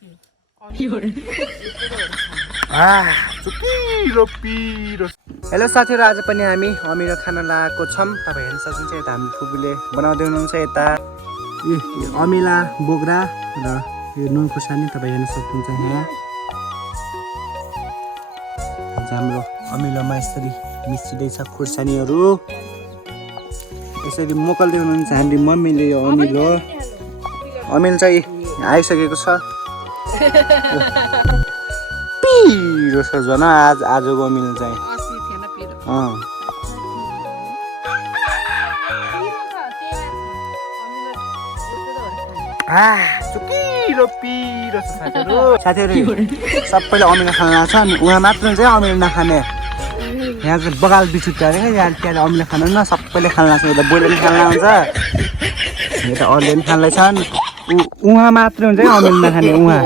Hello साथीहरु, आज पनि हामी अमिलो खाना लगाएको छौँ। तपाईँ हेर्न सक्नुहुन्छ यता हाम्रो फुपूले बनाउँदै हुनुहुन्छ। यता अमिला बोक्रा र यो नुन खुर्सानी तपाईँ हेर्न सक्नुहुन्छ। यहाँ हाम्रो अमिलोमा यसरी मिसिँदैछ खुर्सानीहरू, यसरी मोकल्दै हुनुहुन्छ हाम्रो मम्मीले। यो अमिल चाहिँ आइसकेको छ। पिरो छ झन् आजको अमिल चाहिँ। साथीहरु सबैले अमिलो खान लाग्छ, अनि उहाँ मात्र चाहिँ अमिलो नखाने। यहाँ चाहिँ बगाल बिचुट्टा अरे यहाँ त्यहाँ अमिलो खानु न, सबैले खान लाग्छ। यता बोइलरले खान लाग्छ, यता अरूले पनि खान लाग्छन्, उहाँ मात्र हुन्छ अमिलो नखाने। उहाँ